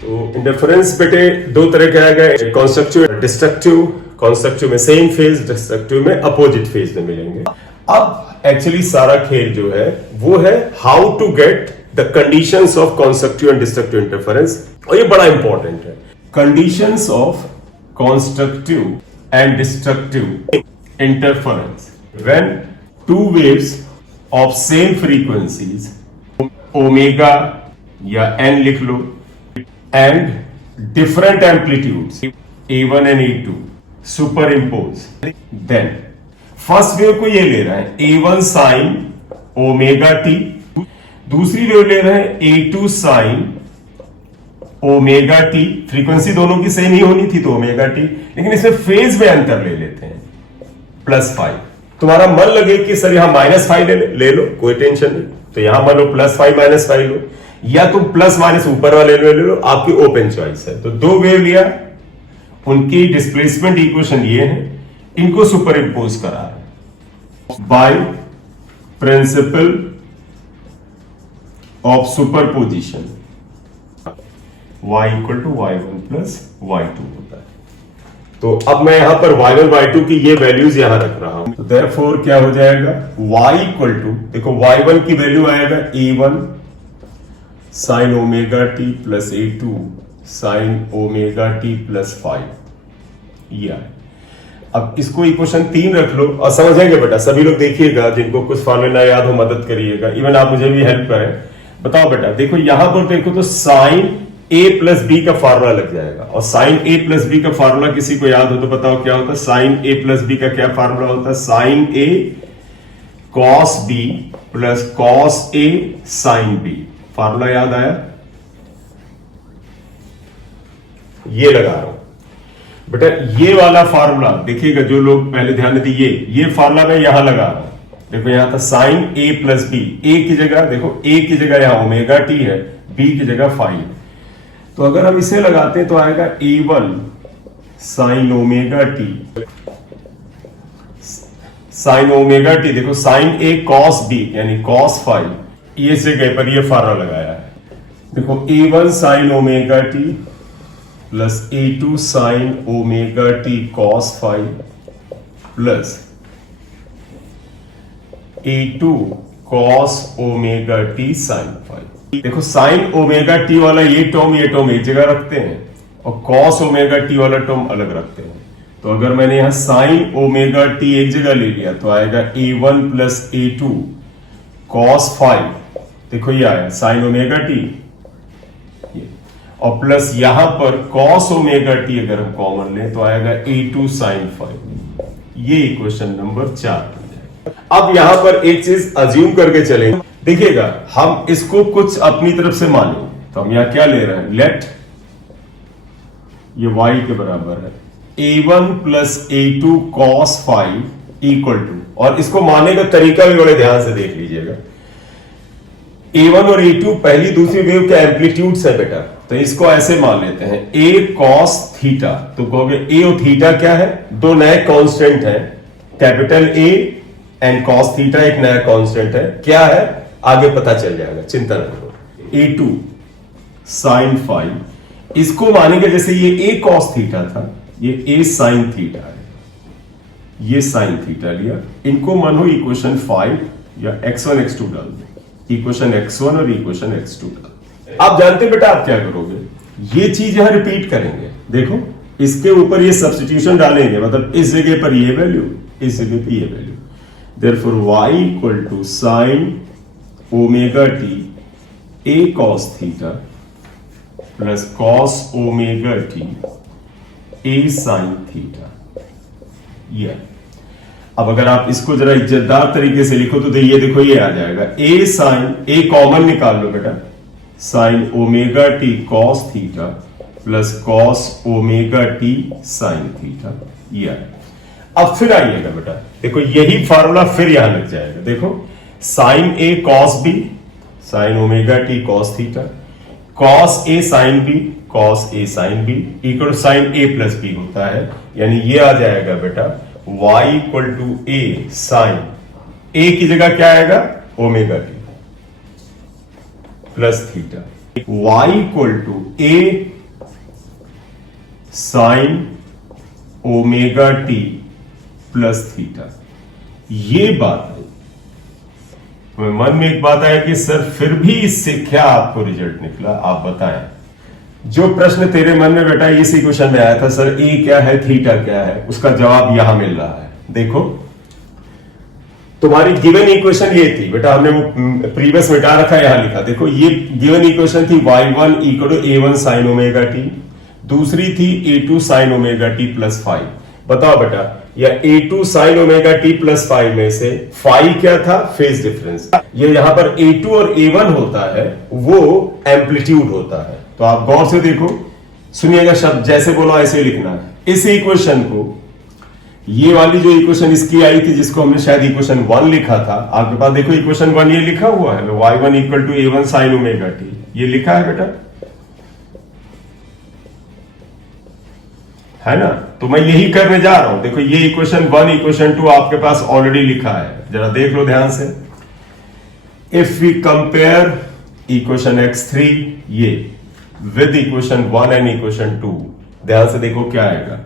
तो इंटरफेरेंस बेटे दो तरह का आएगा, कंस्ट्रक्टिव डिस्ट्रक्टिव। कंस्ट्रक्टिव में सेम फेज, डिस्ट्रक्टिव में अपोजिट फेज में मिलेंगे। अब एक्चुअली सारा खेल जो है वो है how to get the conditions of constructive and destructive interference, और ये बड़ा इंपॉर्टेंट है। Conditions of constructive and destructive interference when two waves of same frequencies omega या एन लिख लो and different amplitudes A1 and A2 superimpose, then first wave को ये ले रहा है A1 साइन ओमेगा टी, दूसरी वेव ले रहे हैं A2 sine omega T. Frequency दोनों की सेम ही होनी थी तो ओमेगा टी, लेकिन इसमें फेज में अंतर ले लेते हैं +5। तुम्हारा मन लगे कि सर यहां -5 ले लो, कोई टेंशन नहीं, तो यहां मान लो +5 -5 लो, या तुम प्लस माइनस ऊपर वाले ले लो, आपकी ओपन चॉइस है। तो दो वेव लिया, उनकी डिस्प्लेसमेंट इक्वेशन ये है, इनको सुपर इम्पोज करा है by principle of superposition. y equal to y1 plus y2 होता है। तो अब मैं यहां पर y1 y2 की ये वैल्यूज यहां रख रहा हूं, तो देयरफॉर क्या हो जाएगा, y इक्वल टू, देखो y1 की वैल्यू आएगा A1 sine omega T plus A2 sine omega T plus 5। ये अब इसको इक्वेशन 3 रख लो और समझेंगे बेटा, सभी लोग देखिएगा, जिनको कुछ फॉर्मूला ना याद हो मदद करिएगा, इवन आप मुझे भी हेल्प करें। बताओ बेटा, देखो यहां पर देखो तो साइन A प्लस बी का फार्मूला लग जाएगा, और साइन A प्लस बी का फार्मूला किसी को याद हो तो बताओ क्या होता है। साइन A प्लस बी का क्या फार्मूला होता है, sine A cos B plus cos A sine B। Formula याद आया, ये लगा रहा हूं बेटा, ये वाला फार्मूला देखिएगा, जो लोग पहले ध्यान दिए, ये फार्मूला मैं यहां लगा रहा हूं। देखो यहां था sine A plus B, A की जगह देखो, A की जगह यहां ओमेगा टी है, B की जगह 5। तो अगर हम इसे लगाते हैं तो आएगा A1 sine omega T sign omega T, देखो साइन A कॉस B यानी कॉस 5, ये जगह पर ये फार्मूला लगाया है। देखो A1 sine omega T plus A2 sine omega T cos 5 plus A2 cos omega T sine 5। देखो साइन ओमेगा टी वाला ये टर्म एक जगह रखते हैं, और कॉस ओमेगा टी वाला टर्म अलग रखते हैं। तो अगर मैंने यहां साइन ओमेगा टी एक जगह ले लिया तो आएगा A1 प्लस A2 कॉस 5, देखो ये आया साइन ओमेगा टी, और प्लस यहां पर कॉस ओमेगा टी अगर हम कॉमन लें तो आएगा A2 साइन 5। ये इक्वेशन नंबर 4। अब यहां पर एक चीज अज्यूम करके चलेंगे, देखिएगा हम इसको कुछ अपनी तरफ से माने, तो हम यहां क्या ले रहे हैं, लेट ये y के बराबर है A1 plus A2 cos 5 equal to, और इसको मानने का तरीका भी बड़े ध्यान से देख लीजिएगा। A1 और A2 पहली दूसरी वेव के एम्पलीट्यूड्स है बेटा, तो इसको ऐसे मान लेते हैं A कॉस थीटा। तो कहोगे A और थीटा क्या है, दो नए कांस्टेंट हैं, capital A and cos theta एक नया कांस्टेंट है, क्या है आगे पता चल जाएगा, चिंता न करो। A2 साइन 5, इसको मानेंगे जैसे ये A कॉस थीटा था, ये A साइन थीटा है, ये साइन थीटा लिया, इनको मानो इक्वेशन 5 या x1 x2 डाल दो, इक्वेशन x1 और इक्वेशन x2 डाल। आप जानते हैं बेटा आप क्या करोगे, ये चीज यहां रिपीट करेंगे, देखो इसके ऊपर ये सब्स्टिट्यूशन डालेंगे, मतलब इस जगह पर ये वैल्यू, इस जगह पर ये value, therefore y equal to sine omega T A cos theta plus cos omega T A sine theta. ये अब अगर आप इसको जरा इज्जतदार तरीके से लिखो तो ये देखो ये आ जाएगा A साइन, A कॉमन निकाल लो बेटा, sign omega T cos theta plus cos omega T sign theta. ये अब फिर आइएगा बेटा, देखो यही फार्मूला फिर यहां लग जाएगा, देखो sine A cos B sine omega T cos theta, cos A sine B cos A sine B equal sine A plus B होता है, यानी ये आ जाएगा बेटा y equal to A sine, A की जगह क्या आएगा omega T plus theta, y equal to a sine omega T plus theta. ये बात है, तो मन में एक बात आया कि सर फिर भी इससे क्या आपको रिजल्ट निकला, आप बताएं। जो प्रश्न तेरे मन में बेटा इसी क्वेश्चन में आया था, सर ए क्या है थीटा क्या है, उसका जवाब यहां मिल रहा है। देखो तुम्हारी गिवन इक्वेशन ये थी बेटा, हमने वो प्रीवियस मिटा रखा है, यहां लिखा। देखो ये गिवन इक्वेशन थी y1 equal to a1 sine omega T, दूसरी थी a2 sine omega T plus 5। बताओ बेटा, या a2 sine omega T plus 5 में से फाई क्या था, फेज डिफरेंस। ये यहां पर a2 और a1 होता है, वो एम्पलीट्यूड होता है। तो आप गौर से देखो, सुनिएगा, शब्द जैसे बोला ऐसे लिखना है। इस इक्वेशन को, ये वाली जो इक्वेशन इसकी आई थी, जिसको हमने शायद इक्वेशन 1 लिखा था, आपके पास देखो इक्वेशन 1 ये लिखा हुआ है, y1 equal to a1 sine omega T, ये लिखा है बेटा, है ना। तो मैं यही करने जा रहा हूं। देखो ये इक्वेशन 1 इक्वेशन 2 आपके पास ऑलरेडी लिखा है, जरा देख लो ध्यान से। If we compare equation x3 ये विद इक्वेशन 1 एंड इक्वेशन 2, ध्यान से देखो क्या आएगा।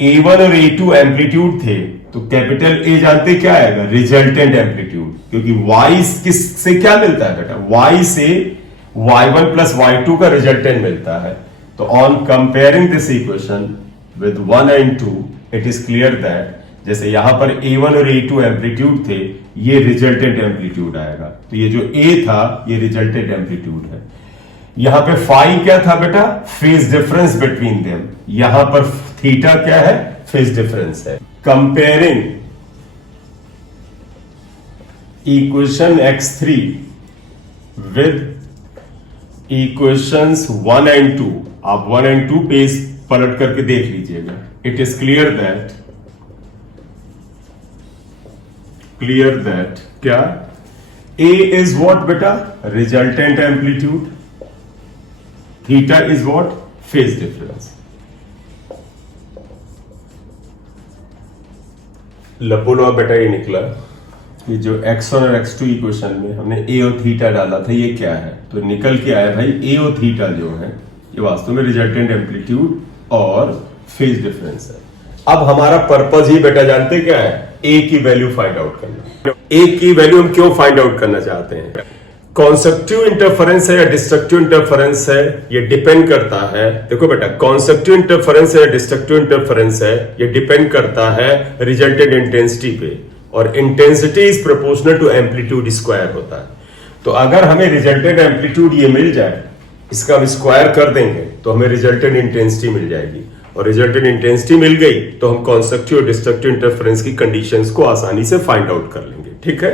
a1 और a2 एम्पलीट्यूड थे, तो कैपिटल A जानते क्या आएगा, रिजल्टेंट एम्पलीट्यूड, क्योंकि y से क्या मिलता है बेटा, y से y1 प्लस y2 का रिजल्टेंट मिलता है। तो on comparing this equation with 1 and 2, it is clear that जैसे यहां पर a1 और a2 एम्पलीट्यूड थे, ये रिजल्टेंट एम्पलीट्यूड आएगा। तो ये जो a था ये रिजल्टेंट एम्पलीट्यूड है। यहां पे फाई क्या था बेटा, फेज डिफरेंस बिटवीन देम। यहां पर थीटा क्या है, फेज डिफरेंस है। Comparing equation x3 with equations 1 and 2, आप 1 एंड 2 पेज पलट करके देख लीजिएगा। इट इज क्लियर दैट क्या a इज व्हाट बेटा, resultant amplitude, theta is what, phase difference. लपोलो बेटा ये निकला कि जो x1 और x2 इक्वेशन में हमने a और थीटा डाला था, ये क्या है, तो निकल के आया भाई a और थीटा जो है ये वास्तव में रिजल्टेंट एम्पलीट्यूड और फेज डिफरेंस है। अब हमारा पर्पज ही बेटा जानते क्या है, a की वैल्यू फाइंड आउट करना। a की वैल्यू हम क्यों फाइंड आउट करना चाहते हैं, कॉन्सेप्टिव इंटरफेरेंस है या डिस्ट्रक्टिव इंटरफेरेंस है, ये डिपेंड करता है। देखो बेटा, कॉन्सेप्टिव इंटरफेरेंस है या डिस्ट्रक्टिव इंटरफेरेंस है, ये डिपेंड करता है रिजल्टेंट इंटेंसिटी पे, और intensity is proportional to amplitude square होता है। तो अगर हमें रिजल्टेंट एम्पलीट्यूड ये मिल जाए, इसका हम स्क्वायर कर देंगे तो हमें रिजल्टेंट इंटेंसिटी मिल जाएगी, और रिजल्टेंट इंटेंसिटी मिल गई तो हम कॉन्सेप्टिव और डिस्ट्रक्टिव इंटरफेरेंस की कंडीशंस को आसानी से फाइंड आउट कर लेंगे। ठीक है,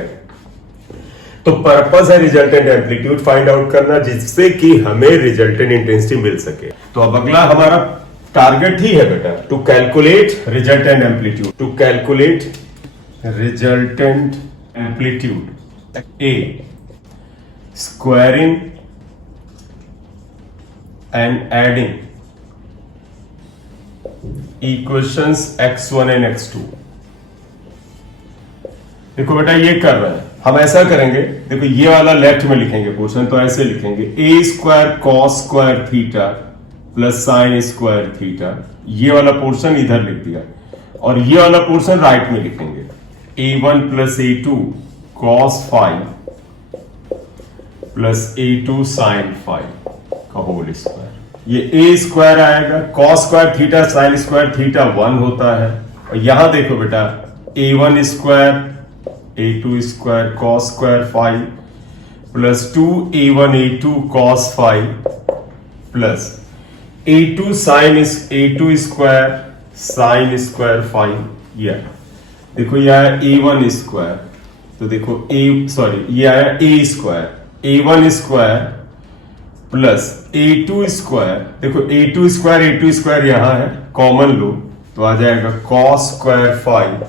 तो पर्पस है रिजल्टेंट एम्पलीट्यूड फाइंड आउट करना, जिससे कि हमें रिजल्टेंट इंटेंसिटी मिल सके। तो अब अगला हमारा टारगेट ही है बेटा, to calculate resultant amplitude, to calculate resultant amplitude A, squaring and adding equations x1 and x2। देखो बेटा ये कर रहा है, हम ऐसा करेंगे, देखो ये वाला लेफ्ट में लिखेंगे क्वेश्चन, तो ऐसे लिखेंगे a square cos square theta plus sine square theta, ये वाला पोर्शन इधर लिख दिया, और ये वाला पोर्शन राइट में लिखेंगे a1 plus a2 cos 5 plus a2 sign 5 का होल स्क्वायर। ये a स्क्वायर आएगा, cos square theta sine square theta 1 होता है, और यहां देखो बेटा a1 square a2 square cos square 5 plus 2a1 a2 cos 5 plus a2 square sine square 5। ये देखो ये आया a1 स्क्वायर, तो देखो ये आया a square, a1 square plus a2 square, देखो a2 स्क्वायर यहां है, कॉमन लो तो आ जाएगा cos square 5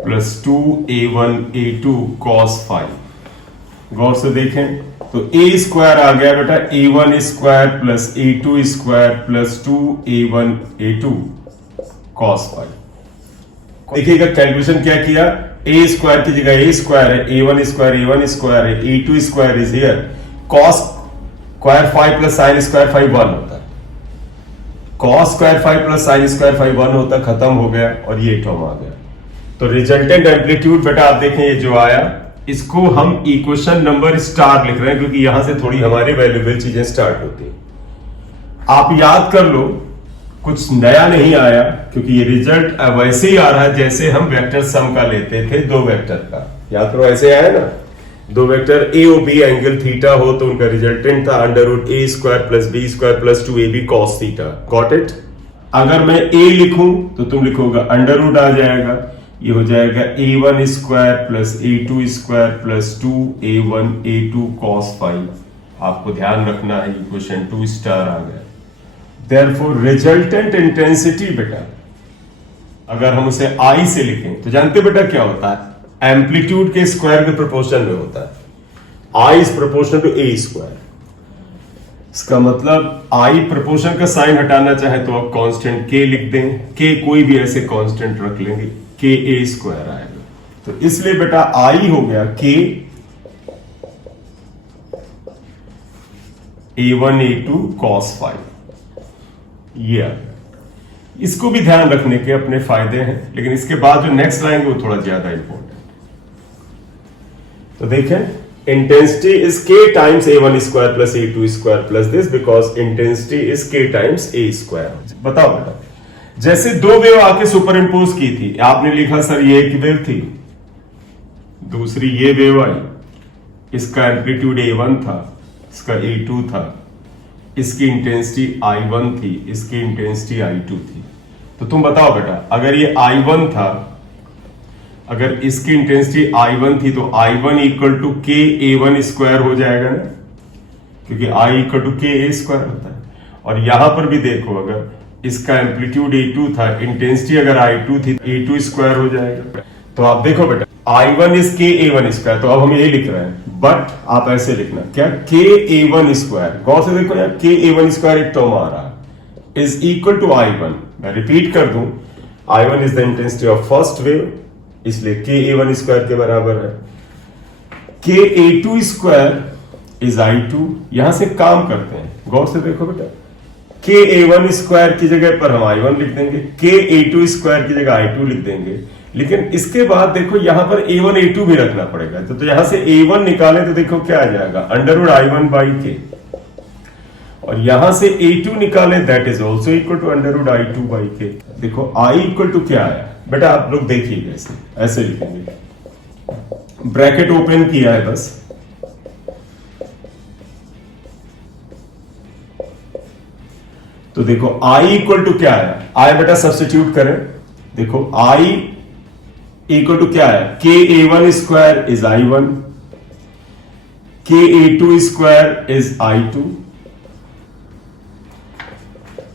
plus 2a1 a2 cos 5। गौर से देखें तो a स्क्वायर आ गया बेटा a1 square plus a2 square plus 2a1 a2 cos 5। देखिएगा कैलकुलेशन क्या किया, ए स्क्वायर की जगह ए स्क्वायर है, ए वन स्क्वायर है, A two square is here, cos square 5 plus sine square 5 1 होता है, cos square 5 plus sine square 5 1 होता, खत्म हो गया और ये टर्म आ गया। तो रिजल्टेंट एम्पलीट्यूड बेटा आप देखें ये जो आया, इसको हम इक्वेशन नंबर स्टार लिख रहे हैं क्योंकि यहां से थोड़ी हमारी वैल्यूएबल चीजें स्टार्ट होती हैं। आप याद कर लो, कुछ नया नहीं आया क्योंकि ये रिजल्ट वैसे ही आ रहा है जैसे हम वेक्टर सम का लेते थे दो वेक्टर का। याद करो ऐसे आया ना, दो वेक्टर ए और बी एंगल थीटा हो तो उनका रिजल्टेंट था under root A square plus B square plus 2ab cos theta. Got it? अगर मैं ए लिखूं तो तुम लिखोगे अंडर रूट आ जाएगा, ये हो जाएगा a1 square plus a2 square plus 2a1 a2 cos 5। आपको ध्यान रखना है इक्वेशन 2 स्टार आ गया। Therefore रिजल्टेंट इंटेंसिटी बेटा अगर हम उसे I से लिखें तो जानते बेटा क्या होता है, एम्पलीट्यूड के स्क्वायर के प्रोपोर्शन में होता है। I is proportional to a square. इसका मतलब I प्रोपोर्शन का साइन हटाना चाहे तो आप कांस्टेंट k लिख दें, k कोई भी ऐसे कांस्टेंट रख लेंगे, k a स्क्वायर आएगा। तो इसलिए बेटा I हो गया k a1 a2 cos 5। ये आ गया। इसको भी ध्यान रखने के अपने फायदे हैं, लेकिन इसके बाद जो नेक्स्ट आएंगे वो थोड़ा ज्यादा इंपॉर्टेंट। तो देखें, intensity is k times a1 square plus a2 square plus this because intensity is k times a square. बताओ बेटा, जैसे दो वेव आके सुपर इम्पोज की थी, आपने लिखा सर ये एक वेव थी, दूसरी ये वेव आई, इसका एम्पलीट्यूड a1 था, इसका a2 था, इसकी इंटेंसिटी I1 थी, इसकी इंटेंसिटी I2 थी। तो तुम बताओ बेटा, अगर ये I1 था, अगर इसकी इंटेंसिटी I1 थी तो I1 equal to k a1 square हो जाएगा ना, क्योंकि I equal to k a square होता है। और यहां पर भी देखो, अगर इसका एम्पलीट्यूड a2 था, इंटेंसिटी अगर I2 थी, a2 स्क्वायर हो जाएगा। तो आप देखो बेटा, I1 is k a1 square, तो अब हम ये लिख रहे हैं, बट आप ऐसे लिखना क्या, k a1 स्क्वायर, गौर से देखो यार, k a1 स्क्वायर एक टर्म आ रहा है, इज इक्वल टू I1। मैं रिपीट कर दूं, I1 is the intensity of first wave, इसलिए k a1 स्क्वायर के बराबर है। k a2 square is I2। यहां से काम करते हैं, गौर से देखो बेटा, k a1 स्क्वायर की जगह पर हम I1 लिख देंगे, k a2 स्क्वायर की जगह I2 लिख देंगे, लेकिन इसके बाद देखो यहां पर a1 a2 भी रखना पड़ेगा। तो यहां से a1 निकालें तो देखो क्या आ जाएगा, under root I1 by k, और यहां से a2 निकालें that is also equal to under root I2 by k। देखो I इक्वल टू क्या आया बेटा, आप लोग देखिएगा, ऐसे लिखेंगे, ब्रैकेट ओपन किया है बस, तो देखो I इक्वल टू क्या आया, I बेटा सब्स्टिट्यूट करें, देखो I इक्वल टू क्या है, k a1 square is I1, k a2 square is I2,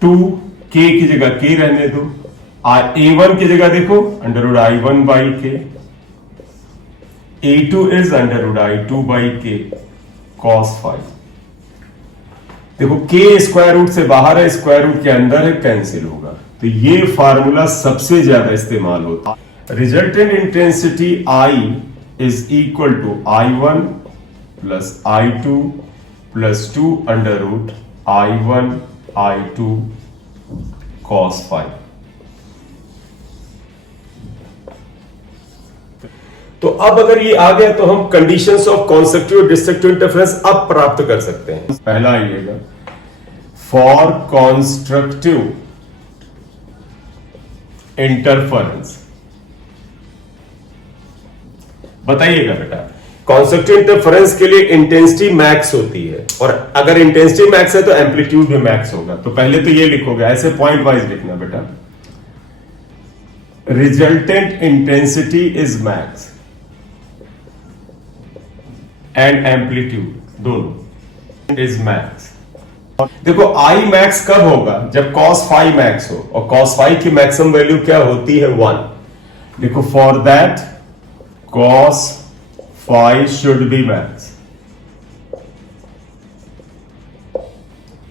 2 k की जगह k रहने दो, a1 की जगह देखो under root I1 by k, a2 is under root I2 by k cos 5। देखो k स्क्वायर रूट से बाहर है, स्क्वायर रूट के अंदर है, कैंसिल होगा। तो ये फार्मूला सबसे ज्यादा इस्तेमाल होता है। Resultant intensity I is equal to I1 plus I2 plus 2 under root I1 I2 cos 5। तो अब अगर ये आ गया तो हम conditions of constructive destructive interference अब प्राप्त कर सकते हैं। पहला आइएगा, फॉर कॉन्स्ट्रक्टिव इंटरफेरेंस, बताइएगा बेटा, कॉन्स्ट्रक्टिव इंटरफेरेंस के लिए इंटेंसिटी मैक्स होती है, और अगर इंटेंसिटी मैक्स है तो एम्पलीट्यूड भी मैक्स होगा। तो पहले तो ये लिखोगे, ऐसे पॉइंट वाइज लिखना बेटा, resultant intensity is max and amplitude दोनों इज मैक्स। देखो I मैक्स कब होगा, जब cos phi मैक्स हो, और cos phi की मैक्सिमम वैल्यू क्या होती है, 1। देखो for that cos phi should be max,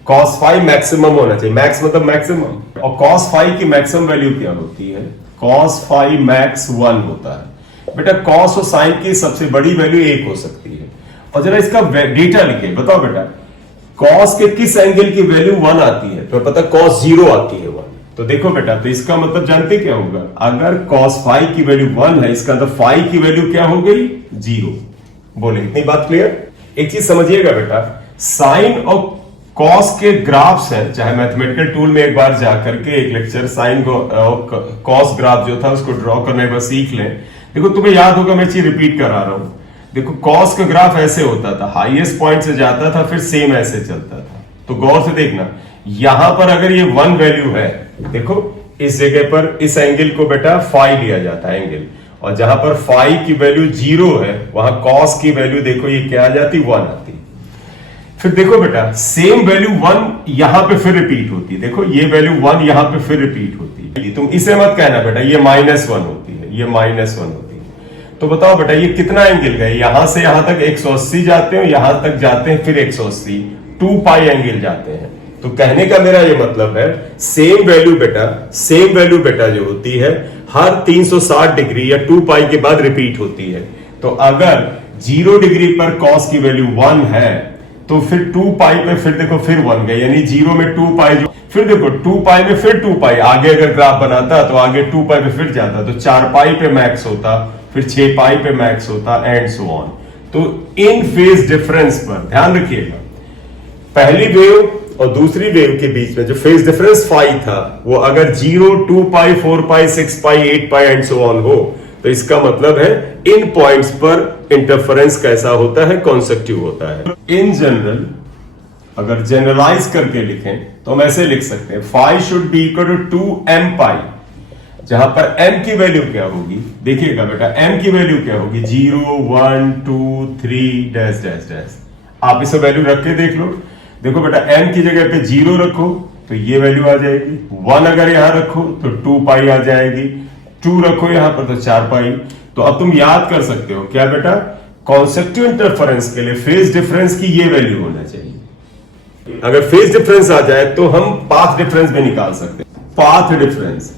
cos phi maximum होना चाहिए, मैक्स मतलब मैक्सिमम, और cos phi की मैक्सिमम वैल्यू क्या होती है, cos phi मैक्स 1 होता है। बेटा कॉस और साइन की सबसे बड़ी वैल्यू 1 हो सकती है। और जरा इसका डेटा लिखे, बताओ बेटा कॉस के किस एंगल की वैल्यू 1 आती है? तो पता कॉस 0 आती है 1। तो देखो बेटा, तो इसका मतलब जानते क्या होगा, अगर cos फाई की वैल्यू 1 है, इसका मतलब फाई की वैल्यू क्या हो गई? 0। बोले इतनी बात क्लियर? एक चीज समझिएगा बेटा, साइन और कॉस के ग्राफ्स हैं, चाहे मैथमेटिकल टूल में एक बार जाकर के एक लेक्चर साइन कॉस ग्राफ जो था उसको ड्रॉ करने बस सीख लें। देखो तुम्हें याद होगा, मैं चीज रिपीट करा रहा हूं। देखो कॉस का ग्राफ ऐसे होता था, हाईएस्ट पॉइंट से जाता था, फिर सेम ऐसे चलता था। तो गौर से देखना, यहां पर अगर ये 1 वैल्यू है, देखो इस जगह पर इस एंगल को बेटा फाई लिया जाता है एंगल, और जहां पर फाई की वैल्यू 0 है वहां कॉस की वैल्यू देखो ये क्या आ जाती? 1 आती। फिर देखो बेटा सेम वैल्यू 1 यहां पे फिर रिपीट होती है। देखो ये वैल्यू 1 यहां पे फिर रिपीट होती है। तुम इसे मत कहना बेटा ये -1 होती है, ये -1 होती है। तो बताओ बेटा ये कितना एंगल गए? यहां से यहां तक 180 जाते हैं, यहां तक जाते हैं फिर 180, 2 पाई एंगल जाते हैं। तो कहने का मेरा ये मतलब है सेम वैल्यू बेटा जो होती है हर 360 डिग्री या 2 पाई के बाद रिपीट होती है। तो अगर 0 डिग्री पर कॉस की वैल्यू 1 है तो फिर 2 पाई पे फिर देखो फिर 1 गए, यानी 0 में 2 पाई जो, फिर देखो 2 पाई में फिर 2 पाई, आगे अगर ग्राफ बनाता तो आगे 2 पाई पे फिर जाता, तो 4 पाई पे मैक्स होता, फिर 6 पाई पे मैक्स होता, एंड सो ऑन। तो इन फेज डिफरेंस पर ध्यान रखिएगा, पहली वेव और दूसरी वेव के बीच में जो फेज डिफरेंस फाई था वो अगर 0, 2 पाई, 4 पाई, 6 पाई, 8 पाई एंड सो ऑन हो, तो इसका मतलब है इन पॉइंट्स पर इंटरफेरेंस कैसा होता है? कॉन्सेक्टिव होता है। इन जनरल अगर जनरलाइज करके लिखें तो हम ऐसे लिख सकते हैं phi should be equal to 2m pi, जहां पर m की वैल्यू क्या होगी? देखिएगा बेटा m की वैल्यू क्या होगी? 0, 1, 2, 3 डैश डैश डैश। आप इसे वैल्यू रख के देख लो। देखो बेटा m की जगह पे 0 रखो तो ये वैल्यू आ जाएगी, 1 अगर यहां रखो तो 2 पाई आ जाएगी, 2 रखो यहां पर तो 4 पाई। तो अब तुम याद कर सकते हो क्या बेटा, कॉन्सेक्टिव इंटरफेरेंस के लिए फेज डिफरेंस की ये वैल्यू होना चाहिए। अगर फेज डिफरेंस आ जाए तो हम पाथ डिफरेंस भी निकाल सकते हैं। पाथ डिफरेंस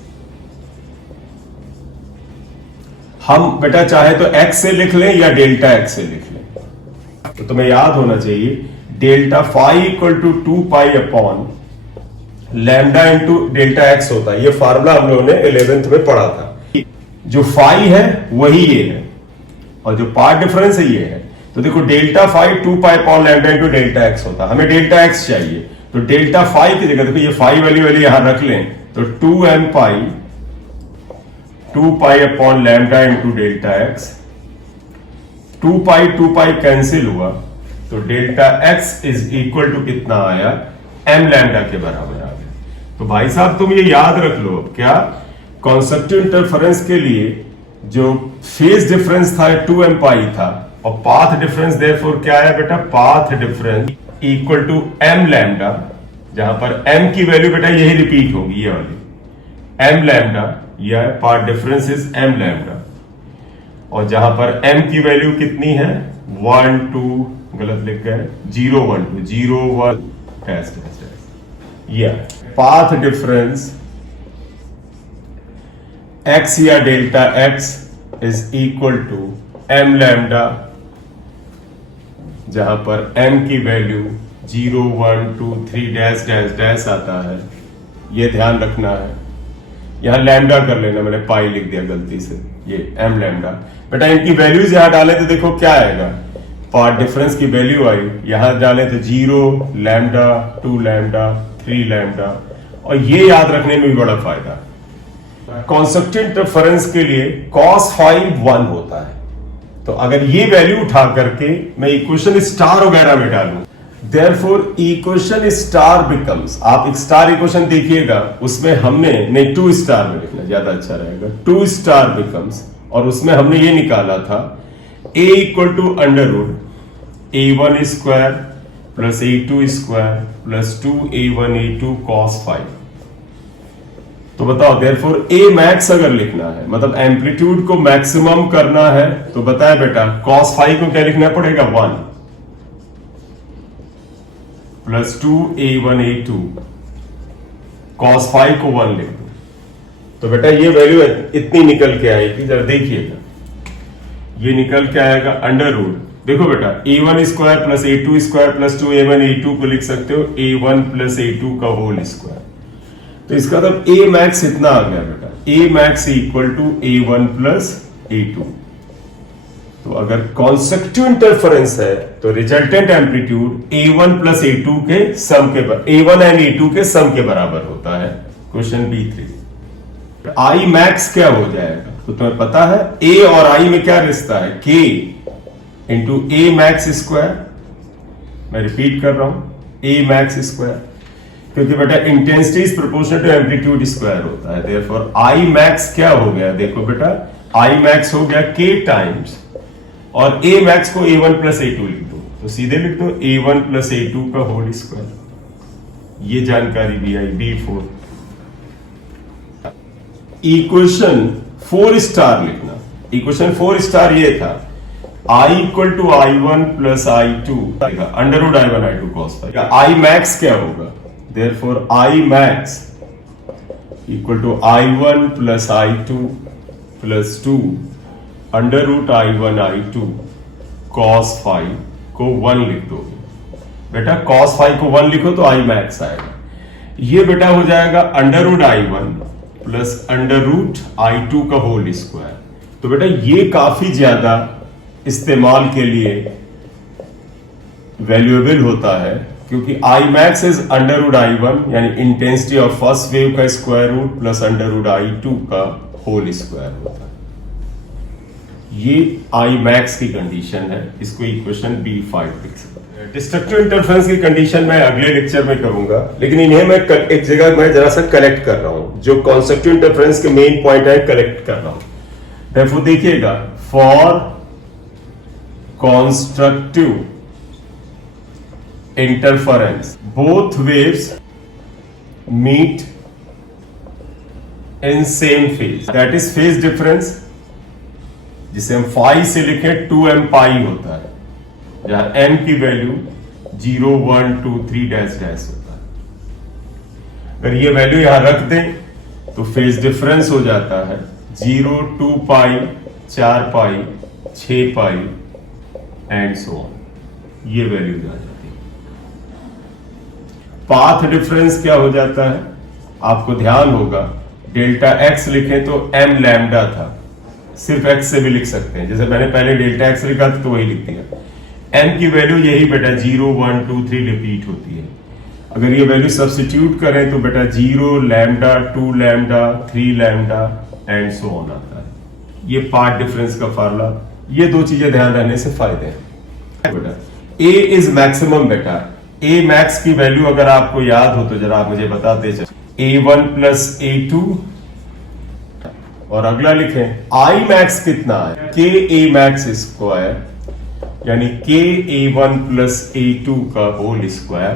हम बेटा चाहे तो x से लिख लें या डेल्टा x से लिख लें। तो तुम्हें याद होना चाहिए delta phi equal to 2 pi upon lambda into delta x होता है। ये फार्मूला हम लोगों ने 11th में पढ़ा था। जो फाई है वही ये है और जो पार्ट डिफरेंस है ये है। तो देखो delta phi 2 pi upon lambda into delta x होता है, हमें डेल्टा एक्स चाहिए। तो डेल्टा फाई की जगह देखो ये फाई वैल्यू यहां रख लें तो 2m pi 2 pi upon lambda into delta x, 2 pi cancel हुआ तो delta x is equal to कितना आया? m लैम्डा के बराबर आ गया। तो भाई साहब तुम ये याद रख लो, क्या कॉन्सेक्टिव इंटरफेरेंस के लिए जो फेज डिफरेंस था 2m पाई था और पाथ डिफरेंस देयरफॉर क्या आया बेटा? Path difference equal to m lambda, जहां पर m की वैल्यू बेटा यही रिपीट होगी, ये वाली m लैम्डा, या path difference is m lambda. और जहां पर m की वैल्यू कितनी है? 1, 2 गलत लिख गए, 0, 1, 2, 0, 1 डैश डैश डैश। या पाथ डिफरेंस x या delta x is equal to m lambda, जहां पर m की वैल्यू 0, 1, 2, 3 डैश डैश डैश आता है। ये ध्यान रखना है, यहां लैम्डा कर लेना, मैंने पाई लिख दिया गलती से, ये m लैम्डा। बेटा इनकी वैल्यूज यहां डालें तो देखो क्या आएगा? पार्ट डिफरेंस की वैल्यू आई, यहां डालें तो 0 लैम्डा, 2 लैम्डा, 3 लैम्डा। और ये याद रखने में भी बड़ा फायदा। कॉन्सेक्टिव इंटरफेरेंस के लिए cos फाई 1 होता है। तो अगर ये वैल्यू उठा करके मैं इक्वेशन स्टार वगैरह में डालूं, देयरफॉर इक्वेशन स्टार बिकम्स, आप एक स्टार इक्वेशन देखिएगा उसमें हमने नहीं 2 स्टार में लिखना ज्यादा अच्छा रहेगा, 2 स्टार बिकम्स, और उसमें हमने ये निकाला था a इक्वल to under root a1 square plus a2 square plus 2a1 a2 cos phi. तो बताओ देयरफॉर a मैक्स अगर लिखना है, मतलब एम्पलीट्यूड को मैक्सिमम करना है, तो बताया बेटा cos फाई को क्या लिखना पड़ेगा? 1 plus 2a1 a2 cos phi को 1 लिख दो। तो बेटा ये वैल्यू इतनी निकल के आएगी, जरा देखिएगा ये निकल के आएगा अंडर रूट, देखो बेटा a1 square plus a2 square plus 2a1 a2 को लिख सकते हो a1 प्लस a2 का होल स्क्वायर। तो इसका मतलब a मैक्स इतना आ गया बेटा, a max equal to a1 plus a2। तो अगर कॉन्सेक्टिव इंटरफेरेंस है तो resultant amplitude a1 plus a2 के सम के a1 एंड a2 के सम के बराबर होता है। क्वेश्चन B3, I मैक्स क्या हो जाएगा? तो तुम्हें पता है a और I में क्या रिश्ता है, k into a max square. मैं रिपीट कर रहा हूं a मैक्स स्क्वायर, क्योंकि बेटा intensity is proportional to amplitude square होता है। देयरफॉर I मैक्स क्या हो गया, देखो बेटा I मैक्स हो गया k टाइम्स, और a मैक्स को a1 प्लस a2 लिख दो, तो सीधे लिख दो a1 प्लस a2 का होल स्क्वायर। ये जानकारी भी आई B4। इक्वेशन 4 स्टार लिखना। इक्वेशन 4 स्टार ये था I equal to I1 plus I2 under root I1 I2 cos phi. I max क्या होगा, therefore I max equal to I1 plus I2 plus 2 under root I1 I2 cos phi को 1 लिख दोगे। बेटा cos phi को 1 लिखो तो I max आएगा। ये बेटा हो जाएगा under root I1 plus under root I2 का होल स्क्वायर। तो बेटा ये काफी ज्यादा इस्तेमाल के लिए वैल्यूएबल होता है, क्योंकि I max is under root I1 यानी इंटेंसिटी ऑफ फर्स्ट वेव का square root plus under root I2 का होल स्क्वायर होता है। ये I मैक्स की कंडीशन है, इसको इक्वेशन B5 लिख सकते हैं। डिस्ट्रक्टिव इंटरफेरेंस की कंडीशन मैं अगले लेक्चर में करूंगा, लेकिन इन्हें मैं एक जगह मैं जरा सा कलेक्ट कर रहा हूं, जो कॉन्सेप्टिव इंटरफेरेंस के मेन पॉइंट है कलेक्ट कर रहा हूं। देखो देखिएगा, for constructive interference both waves meet in same phase, that is phase difference, जिसे हम फाई से लिखें 2m पाई होता है, जहां m की वैल्यू 0 1 2 3 डैश डैश होता है। अगर ये वैल्यू यहां रख दें तो फेज डिफरेंस हो जाता है 0 2 पाई 4 पाई 6 पाई एंड सो ऑन। ये वैल्यू आ जाती है। पाथ डिफरेंस क्या हो जाता है, आपको ध्यान होगा डेल्टा x लिखें तो m लैम्डा था, सिर्फ x से भी लिख सकते हैं, जैसे मैंने पहले डेल्टा x लिखा था तो वही लिख दिया। m की वैल्यू यही बेटा 0 1 2 3 रिपीट होती है। अगर ये वैल्यू सब्स्टिट्यूट करें तो बेटा 0 lambda 2 lambda 3 lambda and so on आता है। ये पार्ट डिफरेंस का फार्मूला, ये दो चीजें ध्यान रखने से फायदे हैं। बेटा a इज मैक्सिमम, बेटा a मैक्स की वैल्यू अगर आपको याद हो तो जरा आप मुझे बताते चलिए। a1 प्लस a2, और अगला लिखें I मैक्स कितना है, k a मैक्स स्क्वायर यानी k a1 प्लस a2 का whole square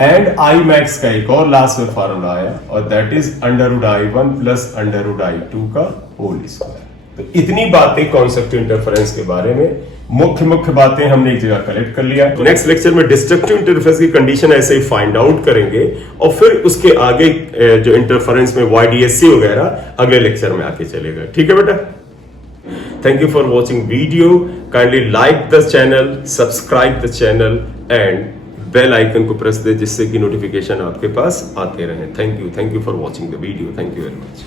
and I max का एक और लास्ट में फॉर्मूला आया, और that is under root I1 plus under root I2 का होल स्क्वायर। तो इतनी बातें कॉन्सेप्टिव इंटरफेरेंस के बारे में, मुख्य बातें हमने एक जगह कलेक्ट कर लिया। तो नेक्स्ट लेक्चर में डिस्ट्रक्टिव इंटरफेरेंस की कंडीशन ऐसे ही फाइंड आउट करेंगे, और फिर उसके आगे जो इंटरफेरेंस में YDSC वगैरह अगले लेक्चर में आके चलेगा। ठीक है बेटा, thank you for watching video. Kindly like the channel, subscribe the channel and bell icon को प्रेस दे, जिससे कि नोटिफिकेशन आपके पास आते रहे। Thank you for watching the video. Thank you very much.